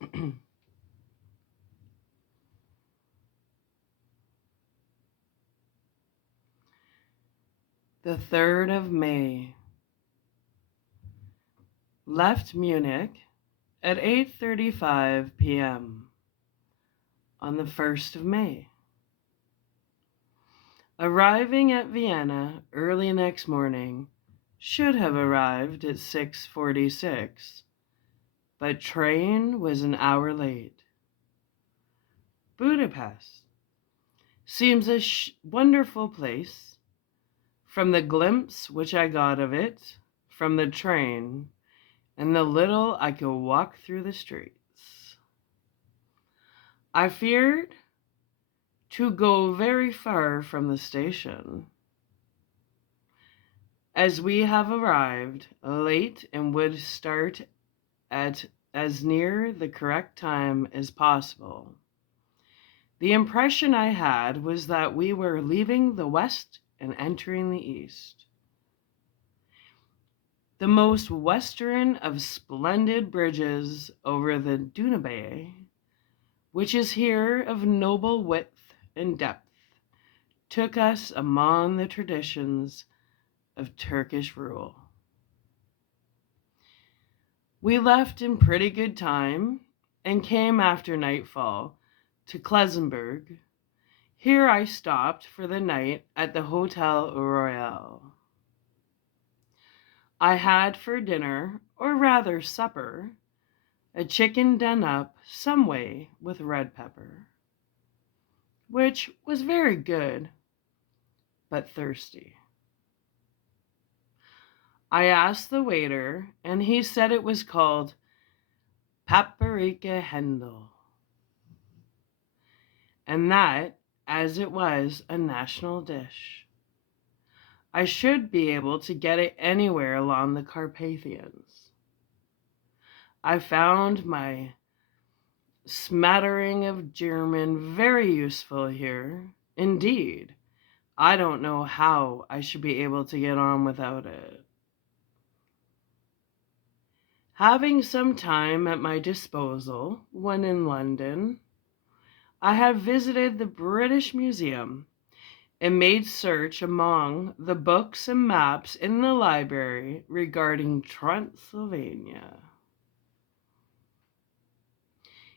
The 3rd of May. Left Munich at 8:35 p.m. on the 1st of May. Arriving at Vienna early next morning, should have arrived at 6:46, but train was an hour late. Budapest seems a wonderful place. From the glimpse which I got of it from the train and the little I could walk through the streets, I feared to go very far from the station, as we have arrived late and would start at as near the correct time as possible. The impression I had was that we were leaving the west and entering the east. The most western of splendid bridges over the Danube, which is here of noble width and depth, took us among the traditions of Turkish rule. We left in pretty good time and came after nightfall to Klesenberg. Here I stopped for the night at the Hotel Royal. I had for dinner, or rather supper, a chicken done up some way with red pepper, which was very good, but thirsty. I asked the waiter, and he said it was called paprika Händel, and that, as it was a national dish, I should be able to get it anywhere along the Carpathians. I found my smattering of German very useful here. Indeed, I don't know how I should be able to get on without it. Having some time at my disposal when in London, I have visited the British Museum and made search among the books and maps in the library regarding Transylvania.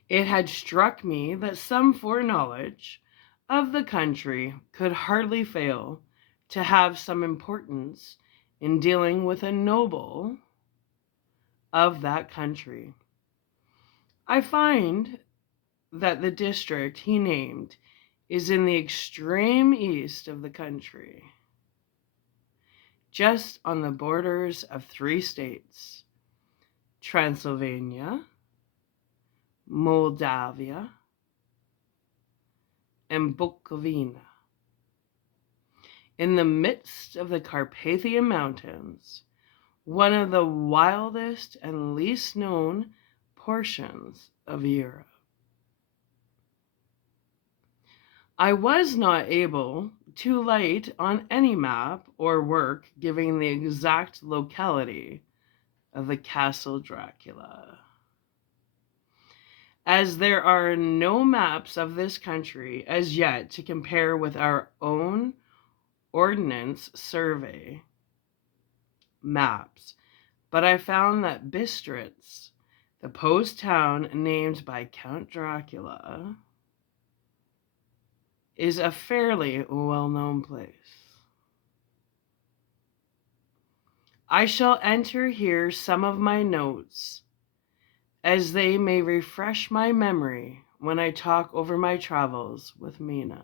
It had struck me that some foreknowledge of the country could hardly fail to have some importance in dealing with a noble of that country. I find that the district he named is in the extreme east of the country, just on the borders of 3 states, Transylvania, Moldavia, and Bukovina. In the midst of the Carpathian Mountains, one of the wildest and least known portions of Europe. I was not able to light on any map or work giving the exact locality of the Castle Dracula, as there are no maps of this country as yet to compare with our own Ordnance Survey maps, but I found that Bistritz, the post town named by Count Dracula, is a fairly well-known place. I shall enter here some of my notes, as they may refresh my memory when I talk over my travels with Mina.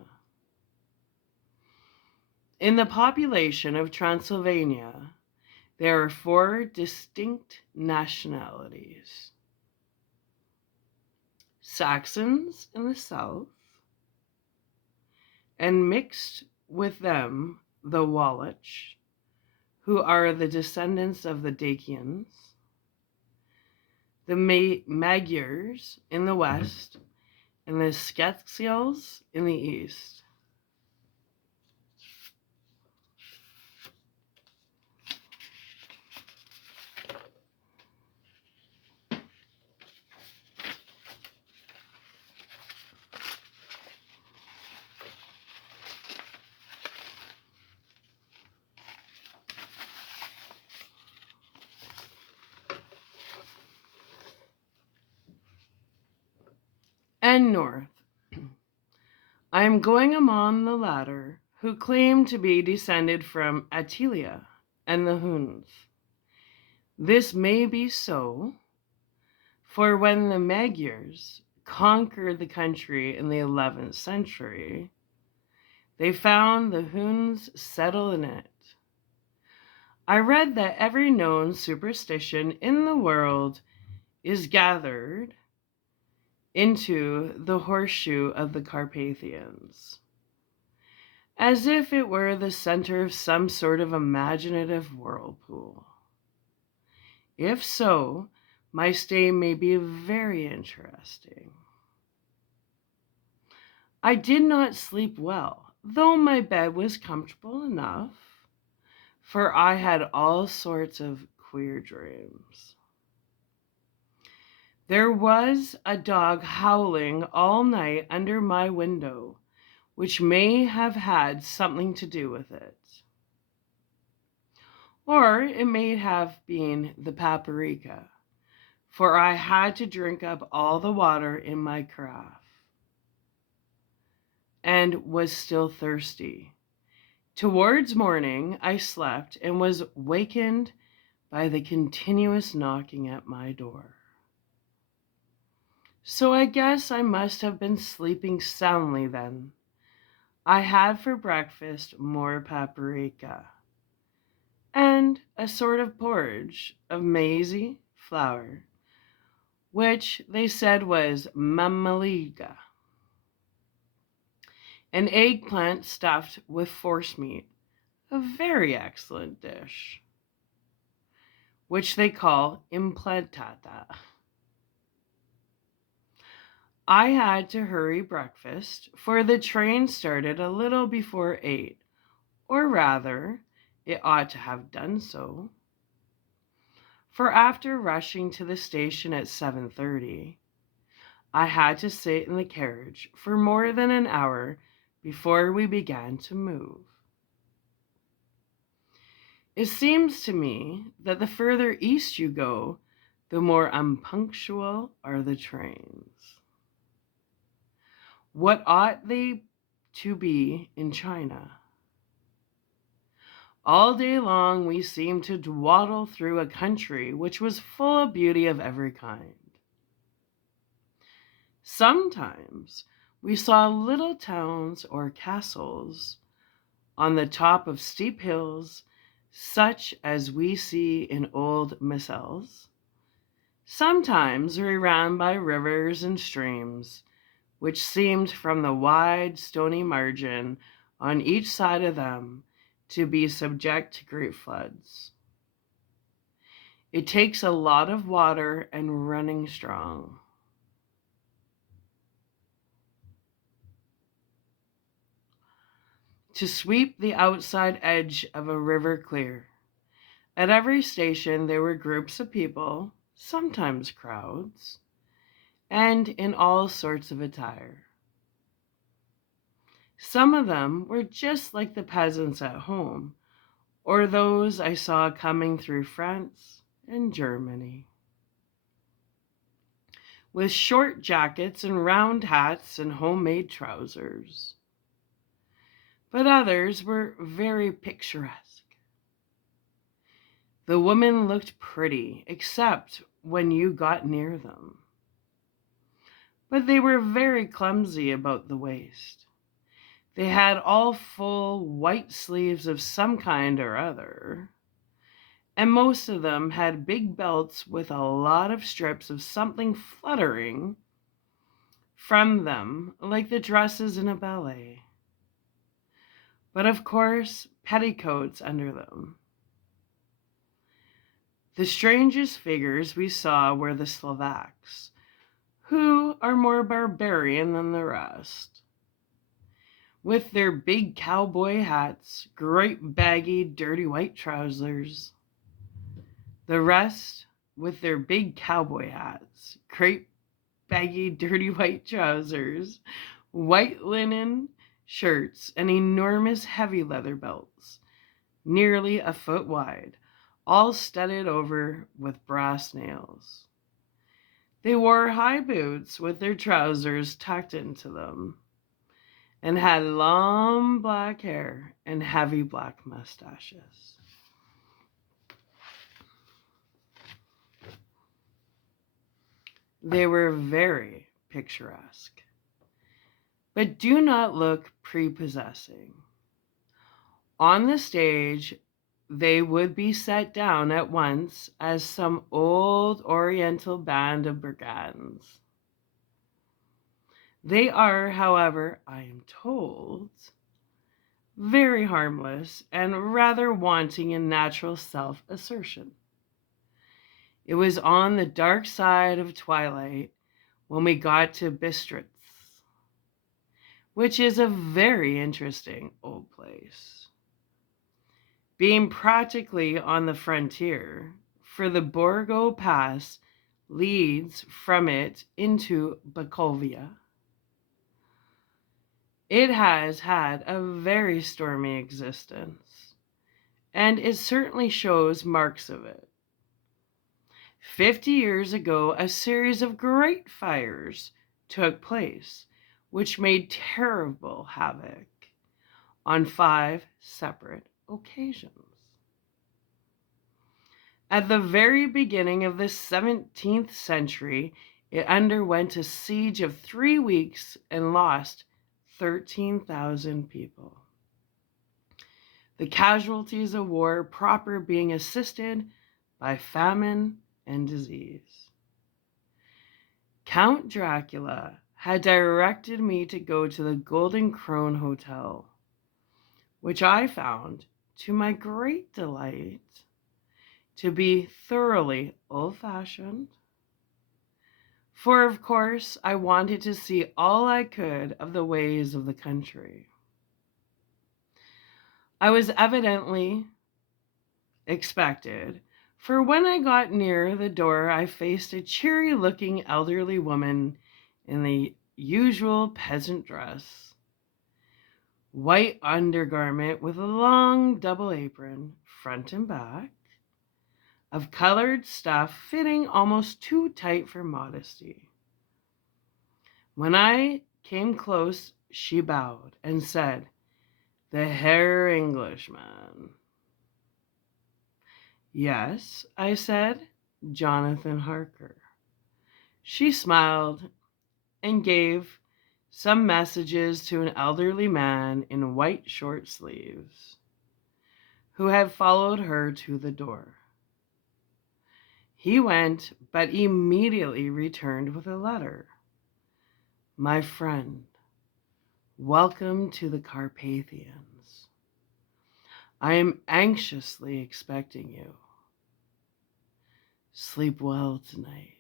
In the population of Transylvania, there are 4 distinct nationalities: Saxons in the south, and mixed with them the Wallach, who are the descendants of the Dacians, the Magyars in the west, and the Sketsials in the east. and north. I am going among the latter, who claim to be descended from Attilia and the Huns. This may be so, for when the Magyars conquered the country in the 11th century, they found the Huns settled in it. I read that every known superstition in the world is gathered into the horseshoe of the Carpathians, as if it were the center of some sort of imaginative whirlpool. If so, my stay may be very interesting. I did not sleep well, though my bed was comfortable enough, for I had all sorts of queer dreams. There was a dog howling all night under my window, which may have had something to do with it. Or it may have been the paprika, for I had to drink up all the water in my carafe, and was still thirsty. Towards morning, I slept and was wakened by the continuous knocking at my door. So I guess I must have been sleeping soundly then. I had for breakfast more paprika and a sort of porridge of maize flour, which they said was mamaliga, an eggplant stuffed with forcemeat, a very excellent dish, which they call implettata. I had to hurry breakfast, for the train started a little before 8, or rather, it ought to have done so. For after rushing to the station at 7:30, I had to sit in the carriage for more than an hour before we began to move. It seems to me that the further east you go, the more unpunctual are the trains. What ought they to be in China? All day long we seemed to dawdle through a country which was full of beauty of every kind. Sometimes we saw little towns or castles on the top of steep hills, such as we see in old missals. Sometimes we ran by rivers and streams, which seemed from the wide stony margin on each side of them to be subject to great floods. It takes a lot of water and running strong. To sweep the outside edge of a river clear. At every station there were groups of people, sometimes crowds, and in all sorts of attire. Some of them were just like the peasants at home, or those I saw coming through France and Germany, with short jackets and round hats and homemade trousers. But others were very picturesque. The women looked pretty, except when you got near them. But they were very clumsy about the waist. They had all full white sleeves of some kind or other, and most of them had big belts with a lot of strips of something fluttering from them, like the dresses in a ballet. But of course, petticoats under them. The strangest figures we saw were the Slovaks, who are more barbarian than the rest, with their big cowboy hats, great baggy, dirty white trousers. The rest with their big cowboy hats, great baggy, dirty white trousers, white linen shirts, and enormous heavy leather belts, nearly a foot wide, all studded over with brass nails. They wore high boots with their trousers tucked into them and had long black hair and heavy black mustaches. They were very picturesque, but do not look prepossessing. On the stage, they would be set down at once as some old Oriental band of brigands. They are, however, I am told, very harmless and rather wanting in natural self-assertion. It was on the dark side of twilight when we got to Bistritz, which is a very interesting old place. Being practically on the frontier, for the Borgo Pass leads from it into Bakovia. It has had a very stormy existence, and it certainly shows marks of it. 50 years ago, a series of great fires took place, which made terrible havoc on 5 separate occasions. At the very beginning of the 17th century, it underwent a siege of 3 weeks and lost 13,000 people. The casualties of war proper being assisted by famine and disease. Count Dracula had directed me to go to the Golden Crone Hotel, which I found, to my great delight, to be thoroughly old-fashioned. For, of course, I wanted to see all I could of the ways of the country. I was evidently expected, for when I got near the door, I faced a cheery-looking elderly woman in the usual peasant dress, white undergarment with a long double apron, front and back, of colored stuff fitting almost too tight for modesty. When I came close, she bowed and said, "The Herr Englishman." "Yes," I said, "Jonathan Harker." She smiled and gave some messages to an elderly man in white short sleeves, who had followed her to the door. He went, but immediately returned with a letter. "My friend, welcome to the Carpathians. I am anxiously expecting you. Sleep well tonight.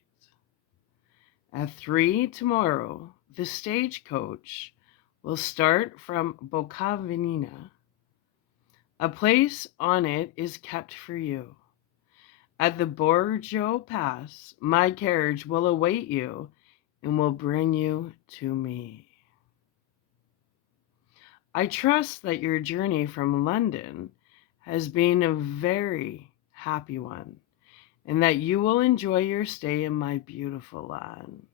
At 3 tomorrow, the stagecoach will start from Bukovina. A place on it is kept for you. At the Borgo Pass, my carriage will await you and will bring you to me. I trust that your journey from London has been a very happy one, and that you will enjoy your stay in my beautiful land.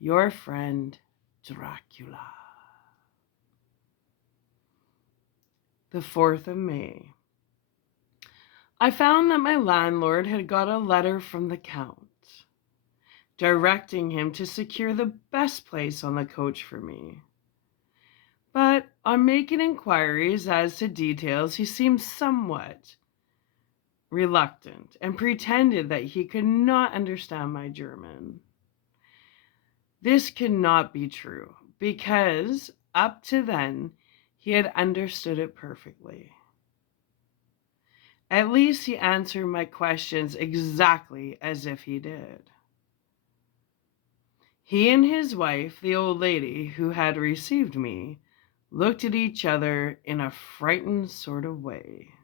Your friend, Dracula." The 4th of May. I found that my landlord had got a letter from the Count, directing him to secure the best place on the coach for me. But on making inquiries as to details, he seemed somewhat reluctant and pretended that he could not understand my German. This could not be true, because up to then he had understood it perfectly. At least he answered my questions exactly as if he did. He and his wife, the old lady who had received me, looked at each other in a frightened sort of way.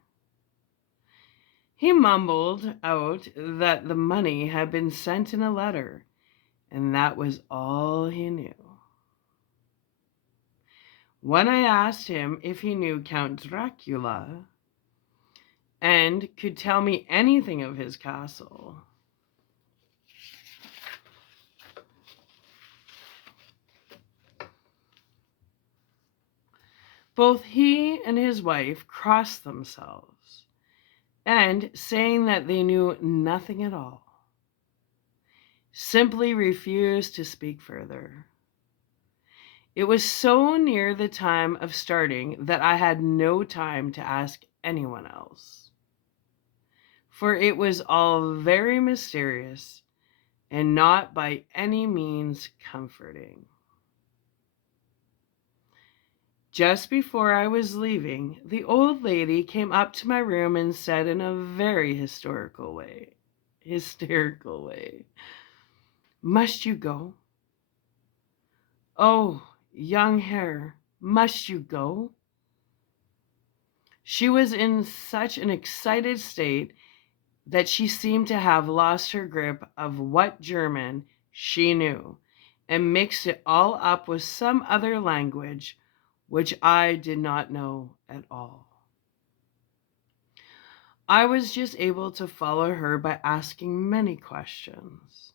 He mumbled out that the money had been sent in a letter, and that was all he knew. When I asked him if he knew Count Dracula and could tell me anything of his castle, Both he and his wife crossed themselves, and, saying that they knew nothing at all, simply refused to speak further. It was so near the time of starting that I had no time to ask anyone else, for it was all very mysterious and not by any means comforting. Just before I was leaving, the old lady came up to my room and said in a very hysterical way, "Must you go? Oh, young Herr, must you go?" She was in such an excited state that she seemed to have lost her grip of what German she knew and mixed it all up with some other language which I did not know at all. I was just able to follow her by asking many questions.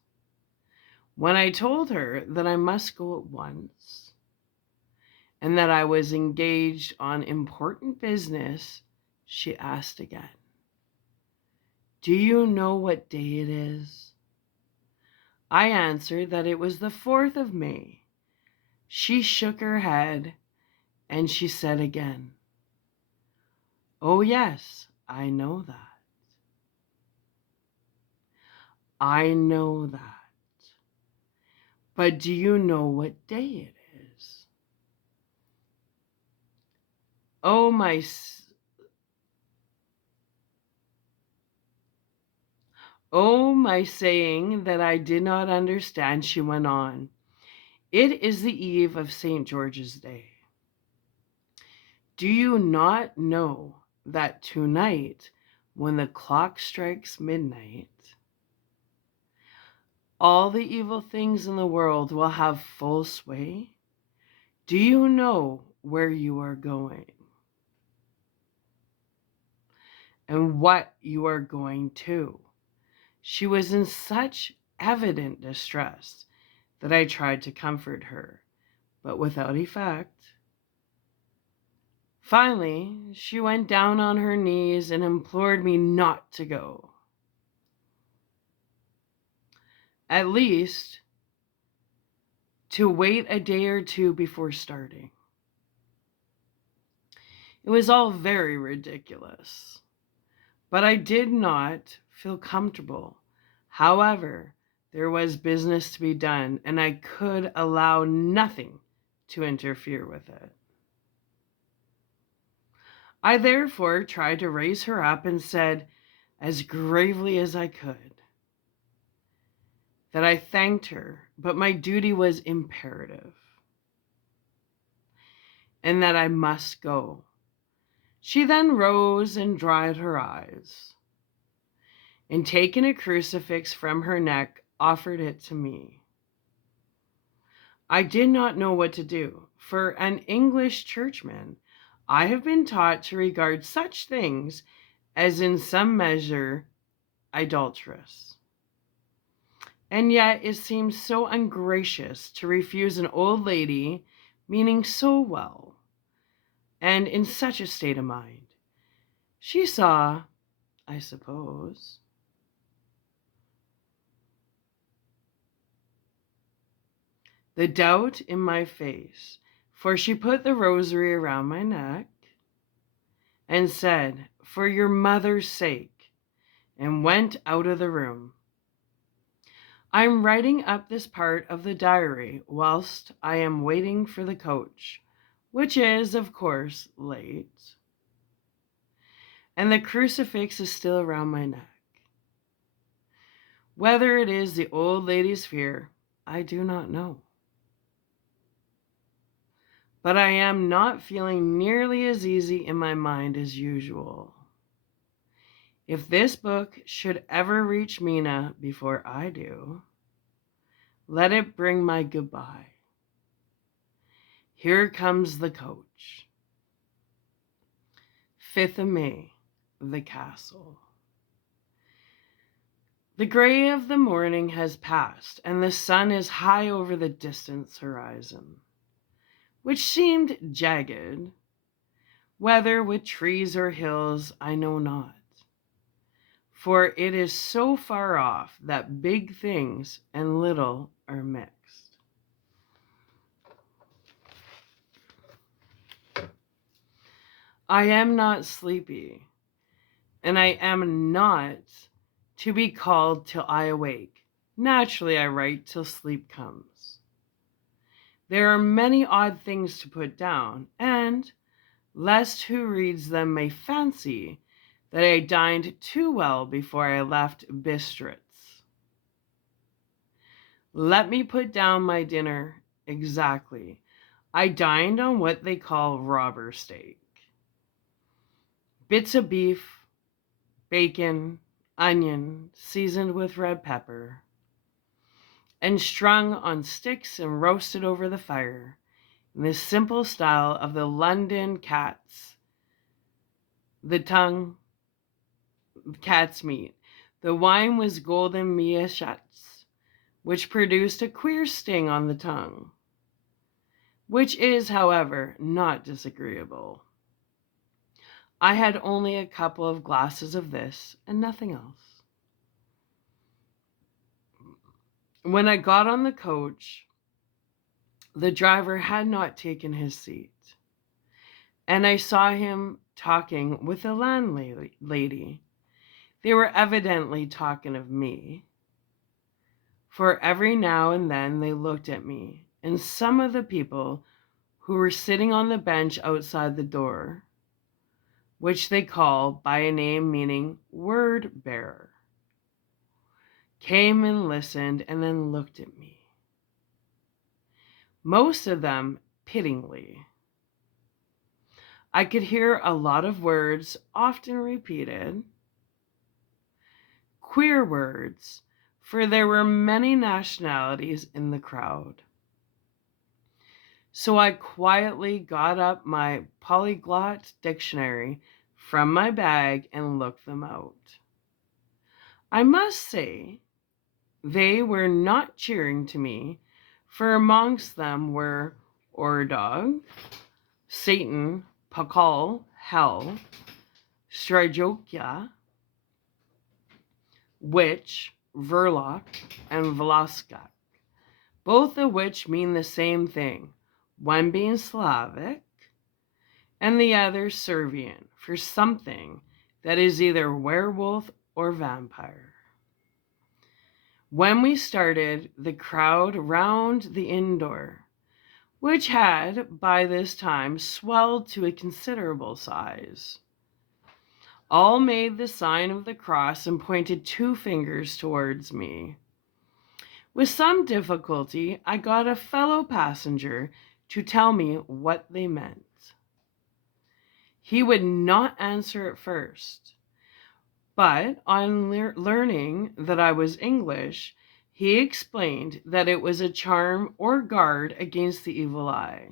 When I told her that I must go at once and that I was engaged on important business, she asked again, "Do you know what day it is?" I answered that it was the 4th of May. She shook her head and she said again, "Oh yes, I know that. I know that. But do you know what day it is?" Oh my Oh, my saying that I did not understand, she went on. "It is the eve of St. George's Day. Do you not know that tonight, when the clock strikes midnight, all the evil things in the world will have full sway? Do you know where you are going and what you are going to?" She was in such evident distress that I tried to comfort her, but without effect. Finally, she went down on her knees and implored me not to go. At least, to wait a day or two before starting. It was all very ridiculous, but I did not feel comfortable. However, there was business to be done, and I could allow nothing to interfere with it. I therefore tried to raise her up and said, as gravely as I could, that I thanked her, but my duty was imperative, and that I must go. She then rose and dried her eyes, and taking a crucifix from her neck, offered it to me. I did not know what to do. For an English churchman, I have been taught to regard such things as in some measure idolatrous. And yet it seems so ungracious to refuse an old lady meaning so well, and in such a state of mind. She saw, I suppose, the doubt in my face, for she put the rosary around my neck and said, "For your mother's sake," and went out of the room. I'm writing up this part of the diary whilst I am waiting for the coach, which is, of course, late, and the crucifix is still around my neck. Whether it is the old lady's fear, I do not know. But I am not feeling nearly as easy in my mind as usual. If this book should ever reach Mina before I do, let it bring my goodbye. Here comes the coach. 5th of May, the castle. The gray of the morning has passed, and the sun is high over the distant horizon, which seemed jagged whether with trees or hills I know not. For it is so far off that big things and little are mixed. I am not sleepy, and I am not to be called till I awake. Naturally, I write till sleep comes. There are many odd things to put down, and lest who reads them may fancy that I dined too well before I left Bistritz. Let me put down my dinner exactly. I dined on what they call robber steak. Bits of beef, bacon, onion, seasoned with red pepper, and strung on sticks and roasted over the fire in the simple style of the London cats. The tongue, cat's meat. The wine was golden miachettes, which produced a queer sting on the tongue, which is, however, not disagreeable. I had only a couple of glasses of this and nothing else. When I got on the coach, the driver had not taken his seat, and I saw him talking with the landlady. They were evidently talking of me, for every now and then they looked at me, and some of the people who were sitting on the bench outside the door, which they call by a name meaning word bearer, came and listened and then looked at me. Most of them pityingly. I could hear a lot of words often repeated, queer words, for there were many nationalities in the crowd. So I quietly got up my polyglot dictionary from my bag and looked them out. I must say, they were not cheering to me, for amongst them were Ordog, Satan, Pakal, Hell, Strijokia, Witch, Verloc, and Vlaskak, both of which mean the same thing, one being Slavic and the other Servian, for something that is either werewolf or vampire. When we started, the crowd round the inn door, which had by this time swelled to a considerable size, all made the sign of the cross and pointed two fingers towards me. With some difficulty, I got a fellow passenger to tell me what they meant. He would not answer at first, but on learning that I was English, he explained that it was a charm or guard against the evil eye.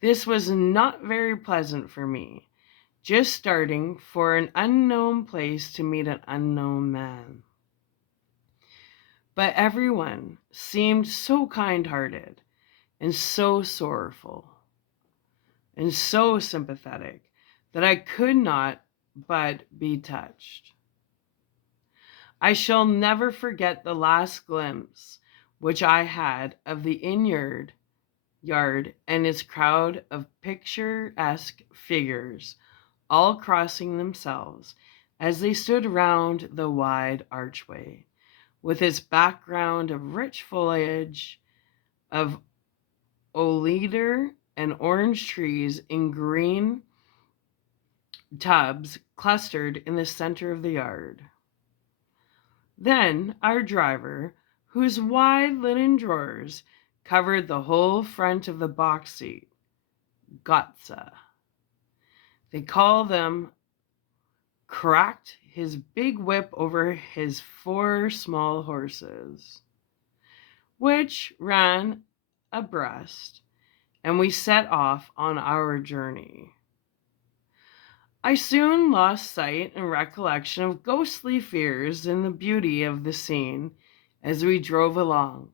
This was not very pleasant for me, just starting for an unknown place to meet an unknown man. But everyone seemed so kind-hearted and so sorrowful and so sympathetic that I could not but be touched. I shall never forget the last glimpse which I had of the inn yard and its crowd of picturesque figures, all crossing themselves as they stood round the wide archway, with its background of rich foliage, of oleander and orange trees in green tubs clustered in the center of the yard. Then our driver, whose wide linen drawers covered the whole front of the box seat, Gotza, they call them, cracked his big whip over his four small horses, which ran abreast, and we set off on our journey. I soon lost sight and recollection of ghostly fears in the beauty of the scene as we drove along.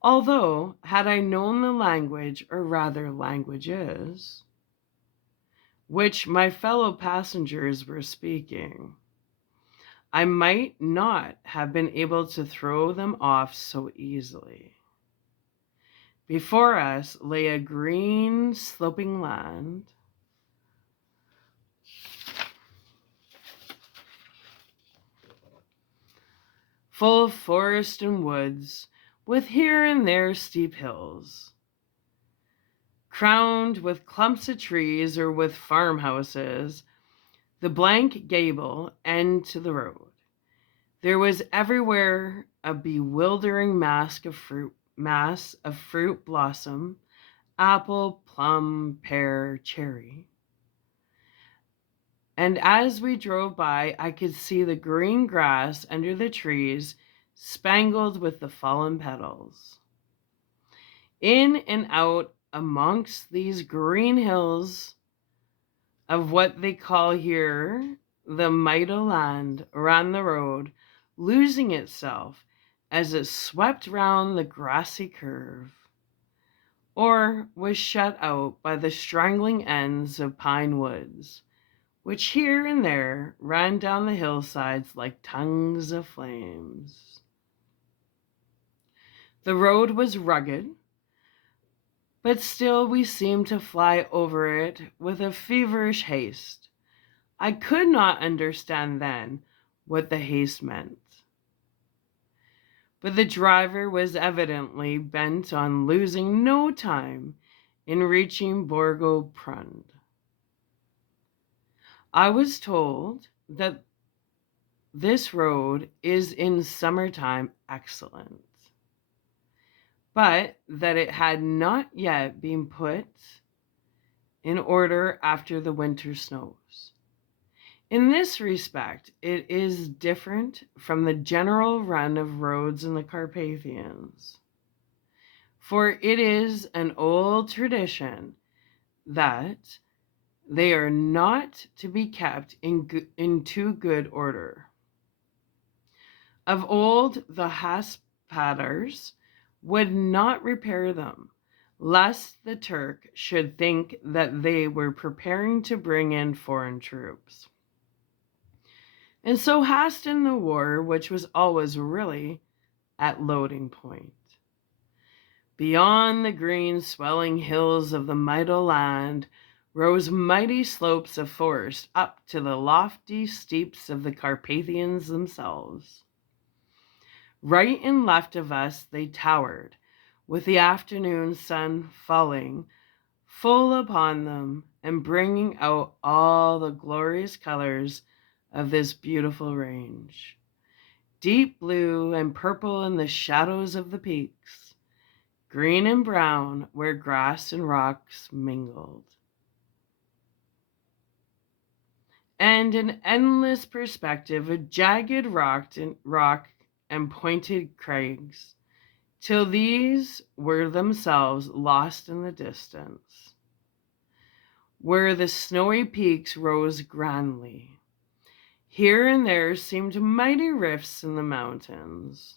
Although, had I known the language, or rather languages, which my fellow passengers were speaking, I might not have been able to throw them off so easily. Before us lay a green, sloping land, full of forest and woods, with here and there steep hills, crowned with clumps of trees or with farmhouses, the blank gable end to the road. There was everywhere a bewildering mass of fruit blossom, apple, plum, pear, cherry. And as we drove by, I could see the green grass under the trees spangled with the fallen petals. In and out amongst these green hills of what they call here the Middle Land ran the road, losing itself as it swept round the grassy curve, or was shut out by the strangling ends of pine woods, which here and there ran down the hillsides like tongues of flames. The road was rugged, but still we seemed to fly over it with a feverish haste. I could not understand then what the haste meant, but the driver was evidently bent on losing no time in reaching Borgo Prund. I was told that this road is in summertime excellent, but that it had not yet been put in order after the winter snows. In this respect, it is different from the general run of roads in the Carpathians, for it is an old tradition that they are not to be kept in too good order. Of old, the Haspadars would not repair them, lest the Turk should think that they were preparing to bring in foreign troops. And so hastened the war, which was always really at loading point. Beyond the green swelling hills of the Middle Land rose mighty slopes of forest up to the lofty steeps of the Carpathians themselves. Right and left of us they towered, with the afternoon sun falling full upon them and bringing out all the glorious colors of this beautiful range. Deep blue and purple in the shadows of the peaks, green and brown where grass and rocks mingled. And an endless perspective of jagged rock and pointed crags, till these were themselves lost in the distance, where the snowy peaks rose grandly. Here and there seemed mighty rifts in the mountains,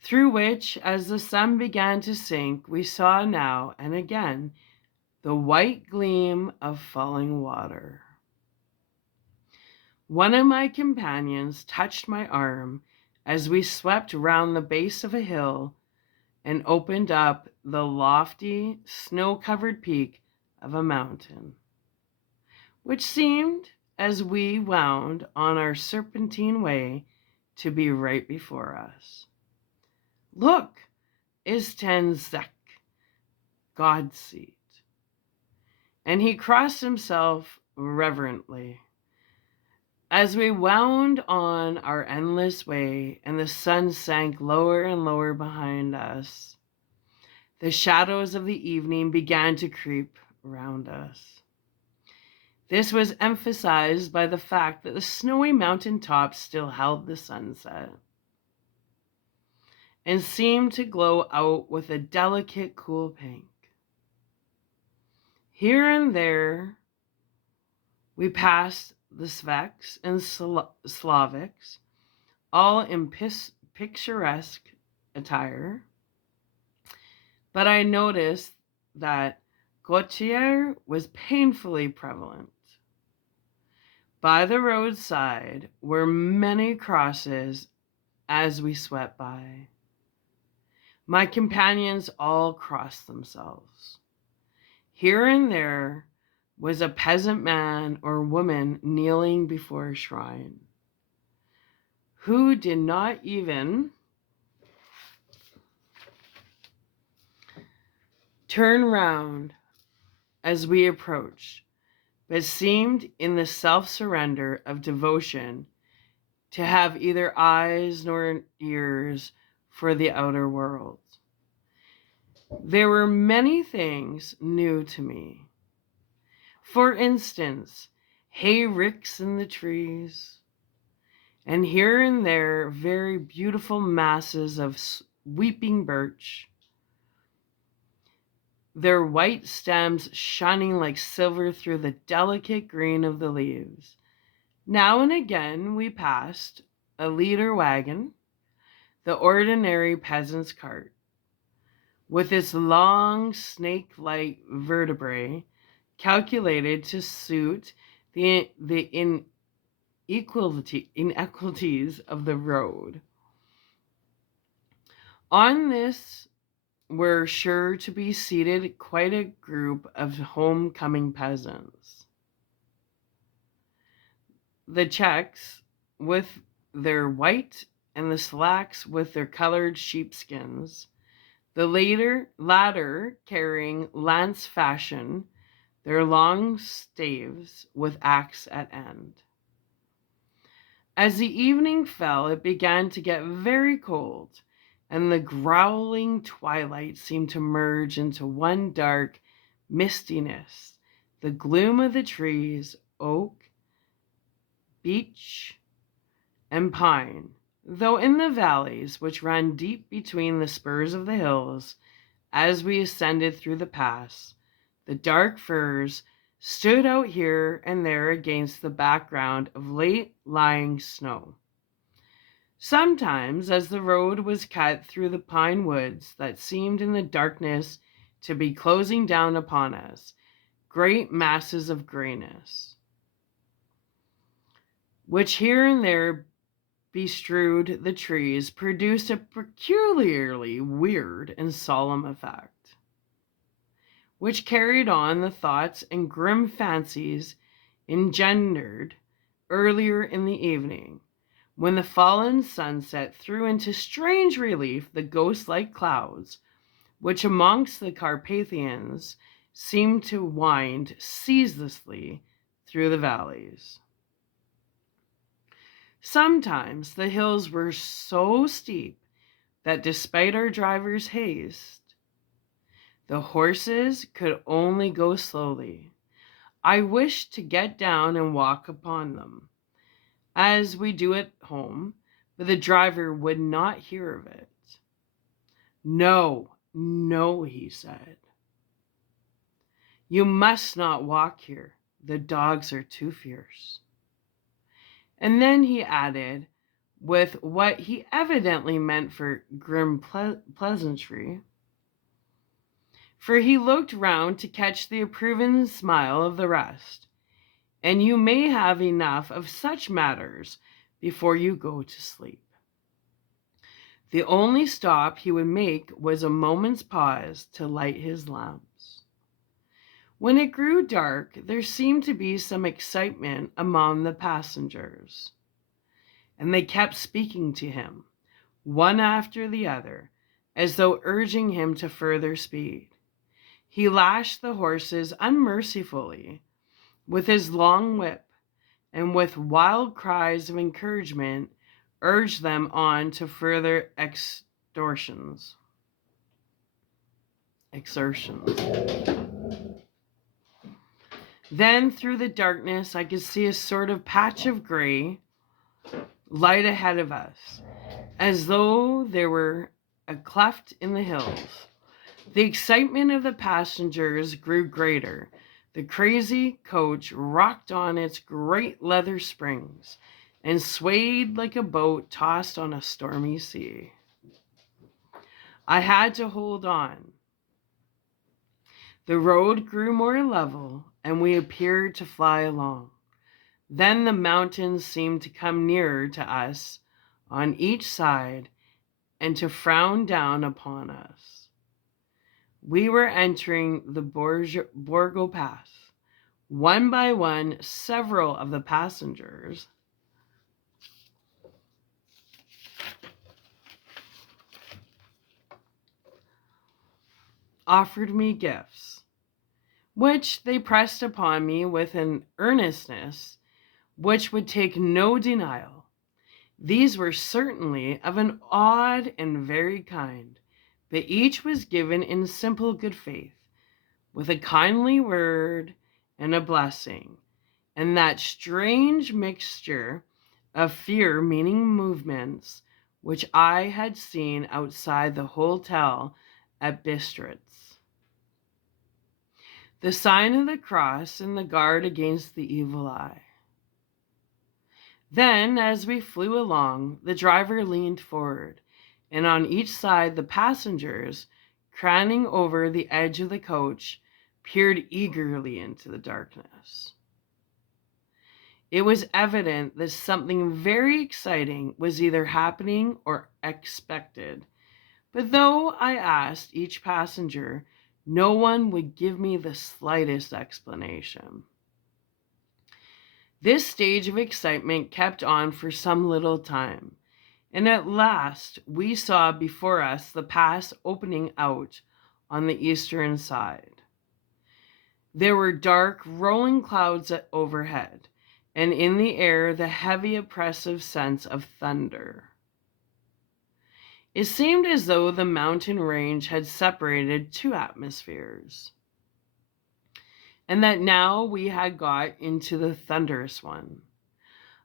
through which, as the sun began to sink, we saw now and again the white gleam of falling water. One of my companions touched my arm as we swept round the base of a hill and opened up the lofty, snow-covered peak of a mountain, which seemed, as we wound on our serpentine way, to be right before us. Look, Istenzek, God's seat. And he crossed himself reverently. As we wound on our endless way and the sun sank lower and lower behind us, the shadows of the evening began to creep round us. This was emphasized by the fact that the snowy mountain tops still held the sunset and seemed to glow out with a delicate, cool pink. Here and there, we passed the Sveks and Slavics, all in picturesque attire. But I noticed that Gautier was painfully prevalent. By the roadside were many crosses as we swept by. My companions all crossed themselves. Here and there was a peasant man or woman kneeling before a shrine, who did not even turn round as we approached, but seemed in the self-surrender of devotion to have either eyes nor ears for the outer world. There were many things new to me. For instance, hay ricks in the trees, and here and there very beautiful masses of weeping birch, their white stems shining like silver through the delicate green of the leaves. Now and again we passed a leader wagon, the ordinary peasant's cart, with its long snake-like vertebrae calculated to suit the inequalities of the road. On this were sure to be seated quite a group of homecoming peasants. The Czechs with their white and the Slovaks with their colored sheepskins, the latter carrying lance fashion their long staves with axe at end. As the evening fell, it began to get very cold, and the growling twilight seemed to merge into one dark mistiness. The gloom of the trees, oak, beech, and pine, though in the valleys which ran deep between the spurs of the hills, as we ascended through the pass, the dark firs stood out here and there against the background of late-lying snow. Sometimes, as the road was cut through the pine woods that seemed in the darkness to be closing down upon us, great masses of grayness, which here and there bestrewed the trees, produced a peculiarly weird and solemn effect, which carried on the thoughts and grim fancies engendered earlier in the evening, when the fallen sunset threw into strange relief the ghost-like clouds, which amongst the Carpathians seemed to wind ceaselessly through the valleys. Sometimes the hills were so steep that despite our driver's haste, the horses could only go slowly. I wished to get down and walk upon them, as we do at home, but the driver would not hear of it. No, no, he said. You must not walk here. The dogs are too fierce. And then he added, with what he evidently meant for grim pleasantry, for he looked round to catch the approving smile of the rest, and you may have enough of such matters before you go to sleep. The only stop he would make was a moment's pause to light his lamps. When it grew dark, there seemed to be some excitement among the passengers, and they kept speaking to him, one after the other, as though urging him to further speed. He lashed the horses unmercifully with his long whip, and with wild cries of encouragement urged them on to further exertions. Then through the darkness I could see a sort of patch of gray light ahead of us, as though there were a cleft in the hills. The excitement of the passengers grew greater. The crazy coach rocked on its great leather springs and swayed like a boat tossed on a stormy sea. I had to hold on. The road grew more level, and we appeared to fly along. Then the mountains seemed to come nearer to us on each side and to frown down upon us. We were entering the Borgo Pass. One by one, several of the passengers offered me gifts, which they pressed upon me with an earnestness which would take no denial. These were certainly of an odd and varied kind, but each was given in simple good faith, with a kindly word and a blessing, and that strange mixture of fear-meaning movements which I had seen outside the hotel at Bistritz. The sign of the cross and the guard against the evil eye. Then, as we flew along, the driver leaned forward, and on each side the passengers, craning over the edge of the coach, peered eagerly into the darkness. It was evident that something very exciting was either happening or expected, but though I asked each passenger, no one would give me the slightest explanation. This stage of excitement kept on for some little time, and at last we saw before us the pass opening out on the eastern side. There were dark, rolling clouds overhead, and in the air the heavy, oppressive sense of thunder. It seemed as though the mountain range had separated two atmospheres, and that now we had got into the thunderous one.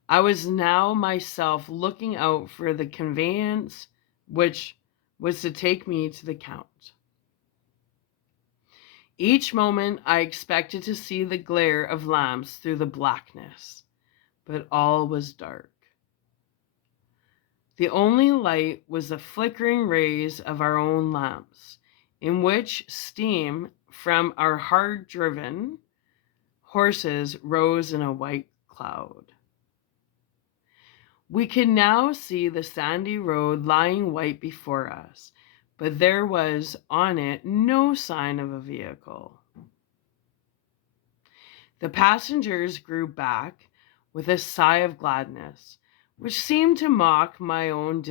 I was now myself looking out for the conveyance which was to take me to the Count. Each moment I expected to see the glare of lamps through the blackness, but all was dark. The only light was the flickering rays of our own lamps, in which steam from our hard-driven horses rose in a white cloud. We could now see the sandy road lying white before us, but there was on it no sign of a vehicle. The passengers grew back with a sigh of gladness, which seemed to mock my own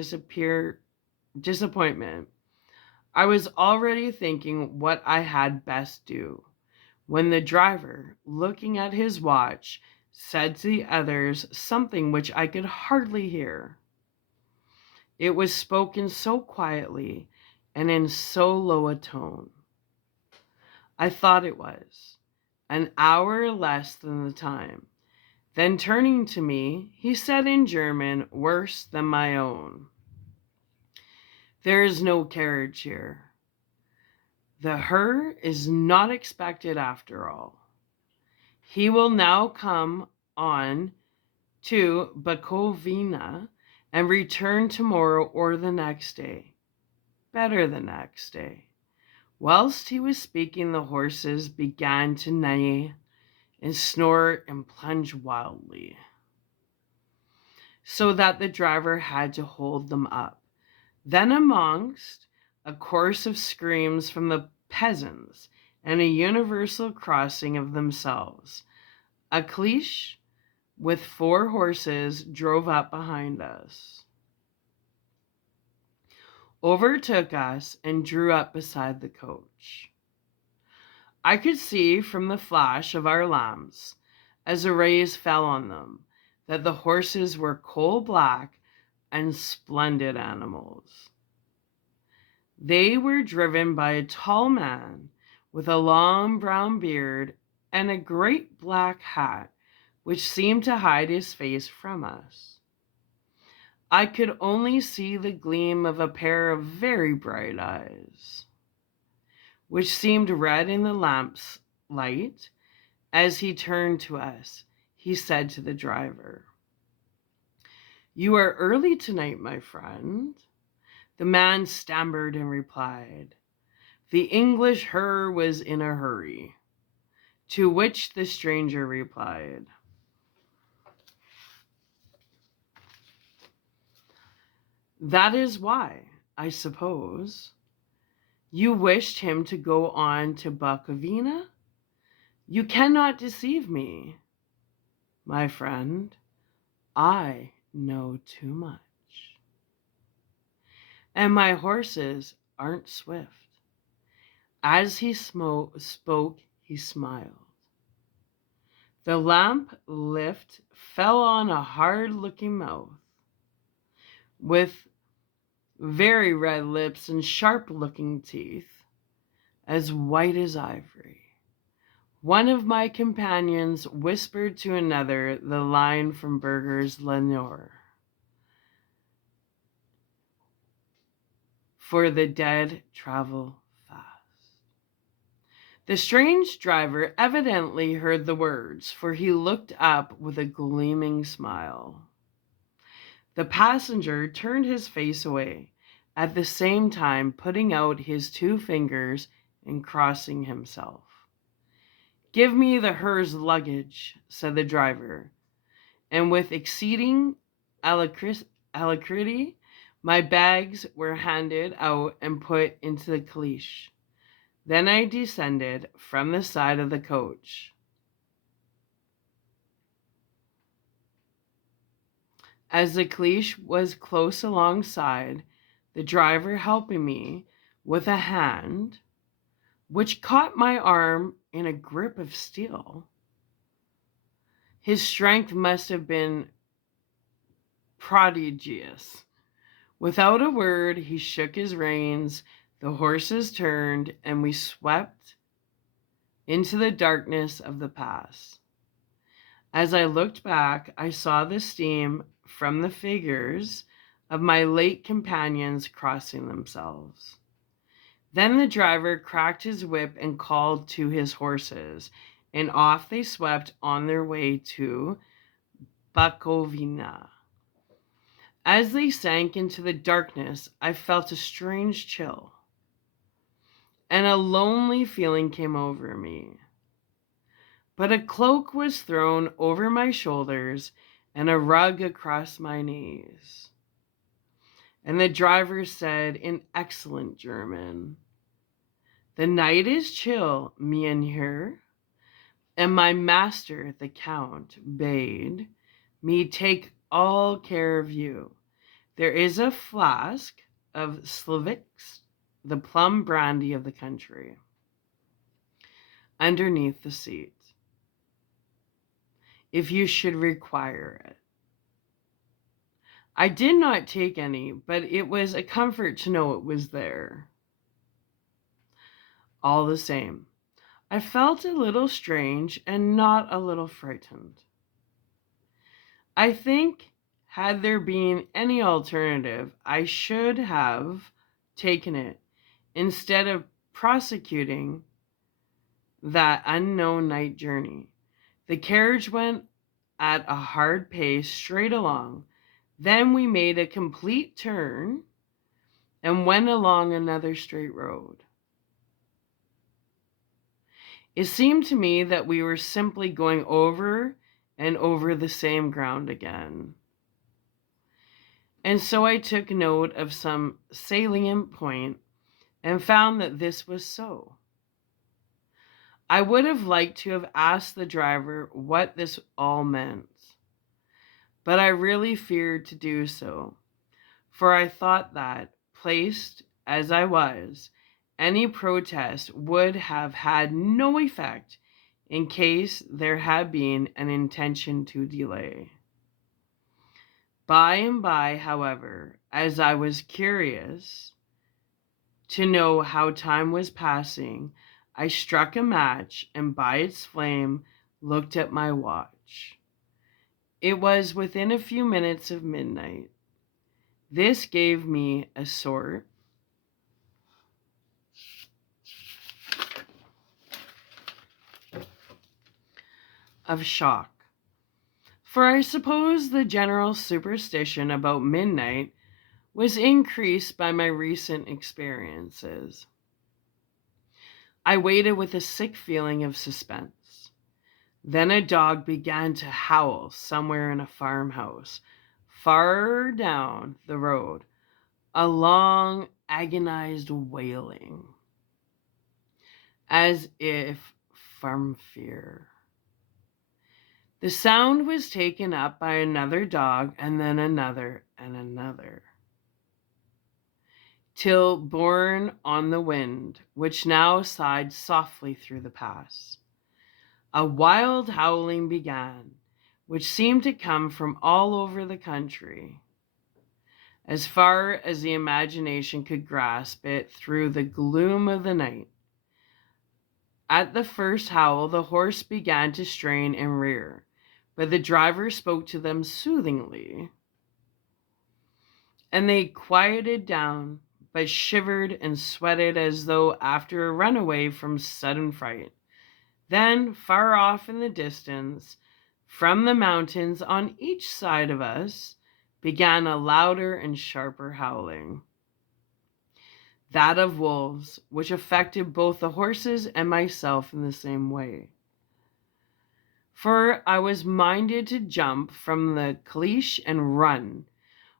disappointment. I was already thinking what I had best do, when the driver, looking at his watch, said to the others something which I could hardly hear. It was spoken so quietly and in so low a tone. I thought it was an hour less than the time. Then turning to me, he said in German worse than my own, "There is no carriage here. The Herr is not expected after all. He will now come on to Bukovina and return tomorrow or the next day. Better the next day." Whilst he was speaking, the horses began to neigh and snort and plunge wildly, so that the driver had to hold them up. Then amongst a chorus of screams from the peasants and a universal crossing of themselves, a cleche with 4 horses drove up behind us, overtook us, and drew up beside the coach. I could see from the flash of our lamps, as the rays fell on them, that the horses were coal black and splendid animals. They were driven by a tall man with a long brown beard and a great black hat, which seemed to hide his face from us. I could only see the gleam of a pair of very bright eyes, which seemed red in the lamp's light. As he turned to us, he said to the driver, "You are early tonight, my friend." The man stammered and replied, The English her was in a hurry, to which the stranger replied, "That is why, I suppose, you wished him to go on to Bukovina? You cannot deceive me, my friend. I know too much. And my horses aren't swift." As he spoke, he smiled. The lamp lift fell on a hard-looking mouth, with very red lips and sharp-looking teeth, as white as ivory. One of my companions whispered to another the line from Burger's Lenore, "For the dead travel fast." The strange driver evidently heard the words, for he looked up with a gleaming smile. The passenger turned his face away, at the same time putting out his 2 fingers and crossing himself. "Give me the her's luggage," said the driver, and with exceeding alacrity, my bags were handed out and put into the caleche. Then I descended from the side of the coach. As the caleche was close alongside, the driver helping me with a hand, which caught my arm in a grip of steel. His strength must have been prodigious. Without a word, he shook his reins, the horses turned, and we swept into the darkness of the pass. As I looked back, I saw the steam from the figures of my late companions crossing themselves. Then the driver cracked his whip and called to his horses, and off they swept on their way to Bukovina. As they sank into the darkness, I felt a strange chill, and a lonely feeling came over me. But a cloak was thrown over my shoulders and a rug across my knees. And the driver said in excellent German, "The night is chill, Mynheer, and my master, the Count, bade me take all care of you. There is a flask of Slavix, the plum brandy of the country, underneath the seat, if you should require it." I did not take any, but it was a comfort to know it was there. All the same, I felt a little strange and not a little frightened. I think, had there been any alternative, I should have taken it instead of prosecuting that unknown night journey. The carriage went at a hard pace straight along. Then we made a complete turn and went along another straight road. It seemed to me that we were simply going over and over the same ground again. And so I took note of some salient point and found that this was so. I would have liked to have asked the driver what this all meant, but I really feared to do so, for I thought that, placed as I was, any protest would have had no effect in case there had been an intention to delay. By and by, however, as I was curious to know how time was passing, I struck a match and by its flame looked at my watch. It was within a few minutes of midnight. This gave me a sort of shock, for I suppose the general superstition about midnight was increased by my recent experiences. I waited with a sick feeling of suspense. Then a dog began to howl somewhere in a farmhouse, far down the road, a long, agonized wailing, as if from fear. The sound was taken up by another dog, and then another and another, till borne on the wind, which now sighed softly through the pass, a wild howling began, which seemed to come from all over the country, as far as the imagination could grasp it through the gloom of the night. At the first howl, the horse began to strain and rear, but the driver spoke to them soothingly, and they quieted down, but shivered and sweated as though after a runaway from sudden fright. Then, far off in the distance, from the mountains on each side of us, began a louder and sharper howling, that of wolves, which affected both the horses and myself in the same way. For I was minded to jump from the caleche and run,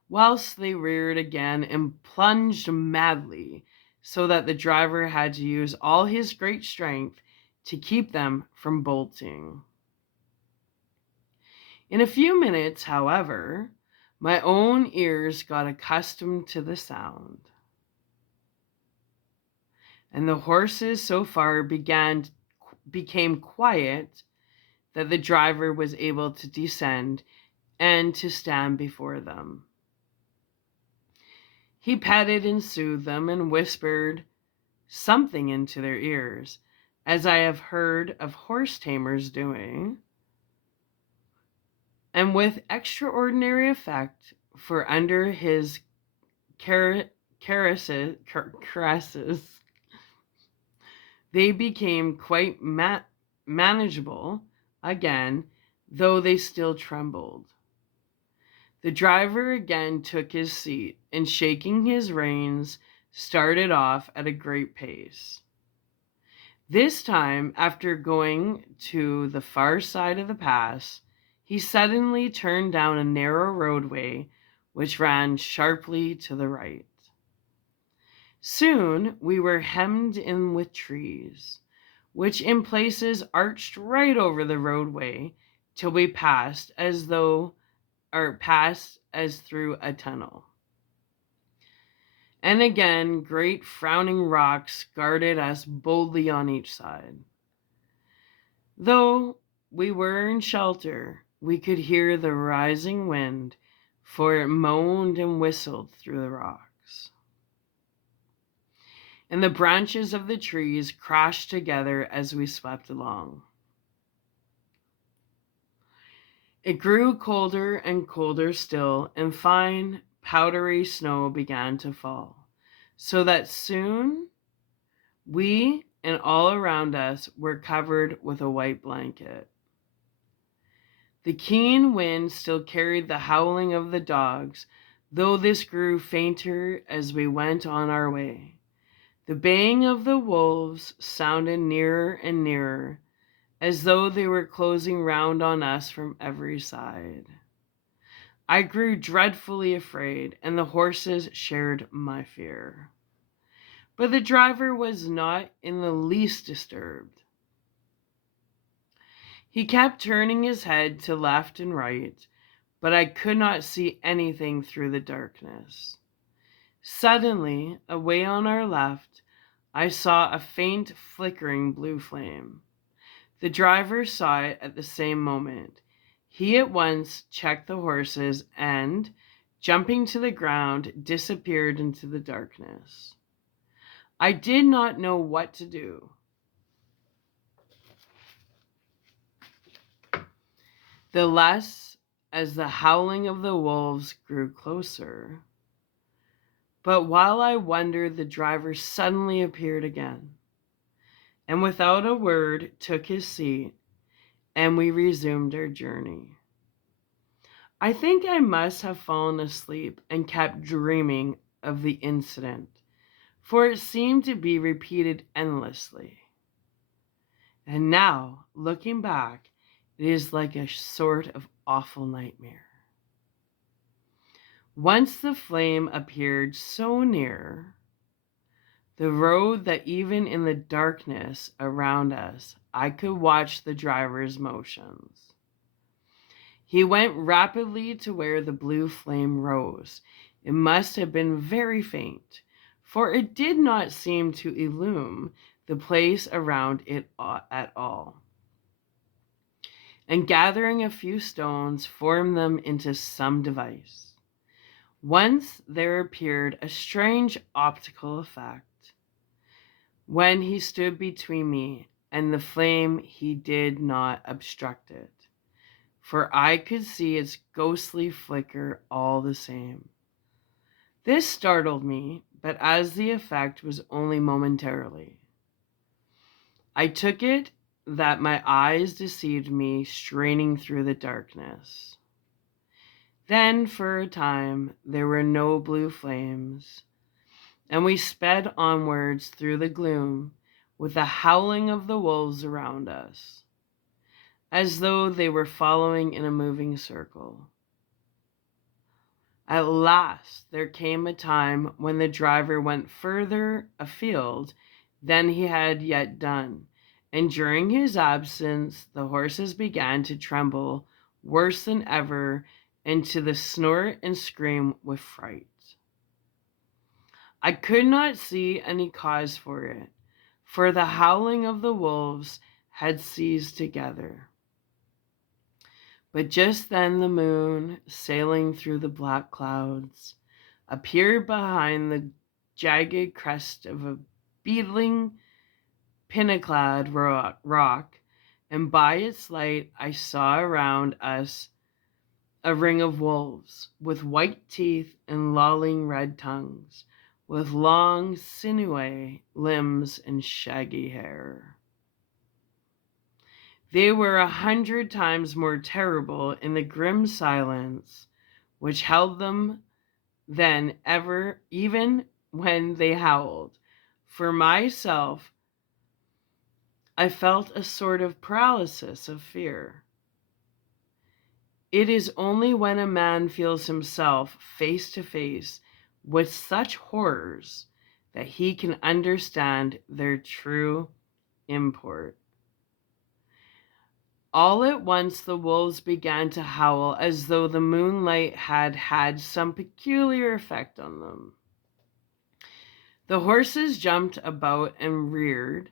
whilst they reared again and plunged madly, so that the driver had to use all his great strength to keep them from bolting. In a few minutes, however, my own ears got accustomed to the sound, and the horses so far became quiet that the driver was able to descend and to stand before them. He petted and soothed them and whispered something into their ears, as I have heard of horse tamers doing, and with extraordinary effect, for under his caresses, they became quite manageable again, though they still trembled. The driver again took his seat, and shaking his reins, started off at a great pace. This time, after going to the far side of the pass, he suddenly turned down a narrow roadway which ran sharply to the right. Soon we were hemmed in with trees, which in places arched right over the roadway till we passed as through a tunnel. And again, great frowning rocks guarded us boldly on each side. Though we were in shelter, we could hear the rising wind, for it moaned and whistled through the rocks, and the branches of the trees crashed together as we swept along. It grew colder and colder still, and fine, powdery snow began to fall, so that soon we and all around us were covered with a white blanket. The keen wind still carried the howling of the dogs, though this grew fainter as we went on our way. The baying of the wolves sounded nearer and nearer, as though they were closing round on us from every side. I grew dreadfully afraid, and the horses shared my fear. But the driver was not in the least disturbed. He kept turning his head to left and right, but I could not see anything through the darkness. Suddenly, away on our left, I saw a faint flickering blue flame. The driver saw it at the same moment. He at once checked the horses and, jumping to the ground, disappeared into the darkness. I did not know what to do. The less as the howling of the wolves grew closer. But while I wondered, the driver suddenly appeared again, and without a word took his seat, and we resumed our journey. I think I must have fallen asleep and kept dreaming of the incident, for it seemed to be repeated endlessly. And now, looking back, it is like a sort of awful nightmare. Once the flame appeared so near the road that even in the darkness around us, I could watch the driver's motions. He went rapidly to where the blue flame rose. It must have been very faint, for it did not seem to illume the place around it at all. And gathering a few stones, formed them into some device. Once there appeared a strange optical effect. When he stood between me and the flame, he did not obstruct it, for I could see its ghostly flicker all the same. This startled me, but as the effect was only momentarily, I took it that my eyes deceived me, straining through the darkness. Then, for a time, there were no blue flames, and we sped onwards through the gloom with the howling of the wolves around us, as though they were following in a moving circle. At last there came a time when the driver went further afield than he had yet done, and during his absence the horses began to tremble worse than ever and to snort and scream with fright. I could not see any cause for it, for the howling of the wolves had ceased together. But just then the moon, sailing through the black clouds, appeared behind the jagged crest of a beetling, pinnacled rock, and by its light I saw around us a ring of wolves, with white teeth and lolling red tongues, with long, sinewy limbs and shaggy hair. They were 100 times more terrible in the grim silence which held them than ever, even when they howled. For myself, I felt a sort of paralysis of fear. It is only when a man feels himself face to face with such horrors that he can understand their true import. All at once the wolves began to howl as though the moonlight had had some peculiar effect on them. The horses jumped about and reared,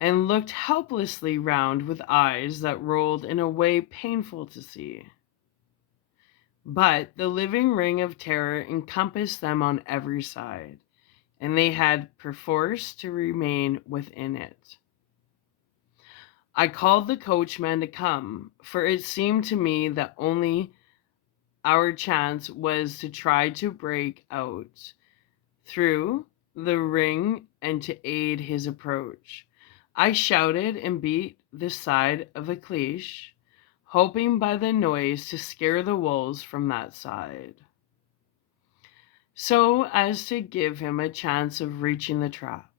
and looked helplessly round with eyes that rolled in a way painful to see. But the living ring of terror encompassed them on every side, and they had perforce to remain within it. I called the coachman to come, for it seemed to me that only our chance was to try to break out through the ring and to aid his approach. I shouted and beat the side of a cleche, hoping by the noise to scare the wolves from that side, so as to give him a chance of reaching the trap.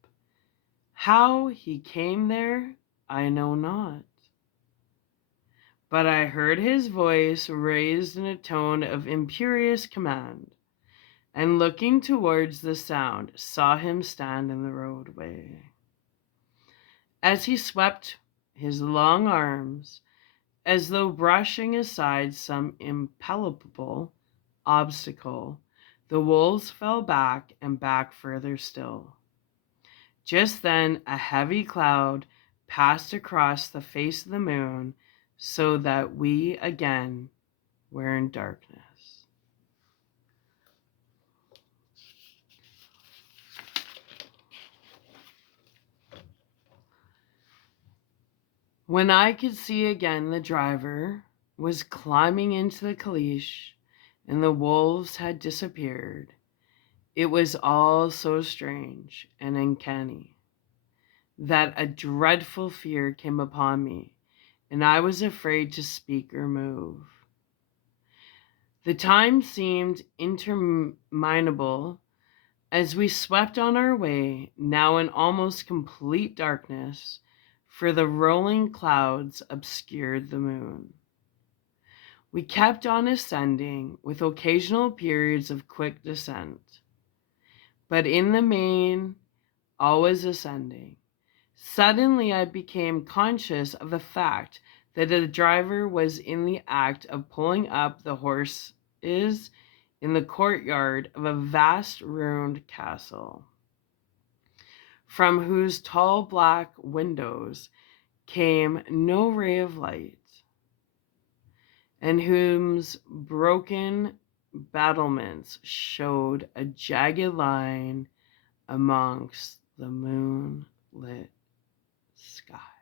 How he came there, I know not. But I heard his voice raised in a tone of imperious command, and looking towards the sound, saw him stand in the roadway. As he swept his long arms, as though brushing aside some impalpable obstacle, the wolves fell back and back further still. Just then a heavy cloud passed across the face of the moon, so that we again were in darkness. When I could see again, the driver was climbing into the caleche and the wolves had disappeared. It was all so strange and uncanny that a dreadful fear came upon me, and I was afraid to speak or move. The time seemed interminable as we swept on our way, now in almost complete darkness, for the rolling clouds obscured the moon. We kept on ascending, with occasional periods of quick descent, but in the main, always ascending. Suddenly, I became conscious of the fact that the driver was in the act of pulling up the horses in the courtyard of a vast ruined castle, from whose tall black windows came no ray of light, and whose broken battlements showed a jagged line amongst the moonlit sky.